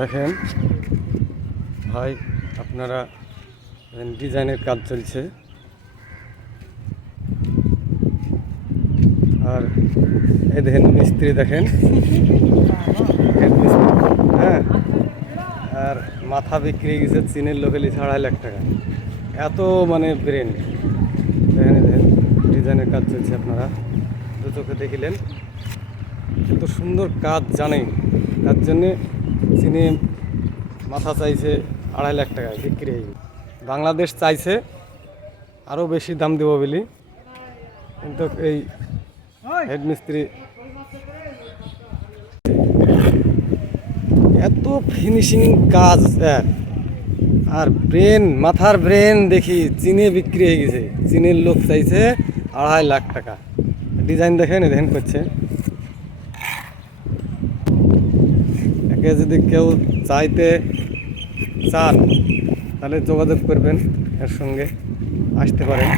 দেখেন ভাই, আপনারা ডিজাইনের কাজ চলছে। আর এই দেখেন মিস্ত্রি, দেখেন হ্যাঁ। আর মাথা বিক্রি গেছে চীনের লোকে 2.5 লাখ টাকা। এত মানে ব্রেন। দেখেন দেখেন ডিজাইনের কাজ চলছে, আপনারা দু চোখে দেখিলেন। এত সুন্দর কাজ জানেন, তার জন্যে চীনে মাথা চাইছে 2.5 লাখ টাকায় বিক্রি হয়ে। বাংলাদেশ চাইছে আরও বেশি দাম দেবো বলি, কিন্তু এই হেড মিস্ত্রি এত ফিনিশিং কাজ আর ব্রেন, মাথার ব্রেন দেখি চীনে বিক্রি হয়ে গেছে। চীনের লোক চাইছে 2.5 লাখ টাকা। ডিজাইন দেখেন, দেখেন করছে। একে যদি কেউ চাইতে চান তাহলে যোগাযোগ করবেন, এর সঙ্গে আসতে পারেন।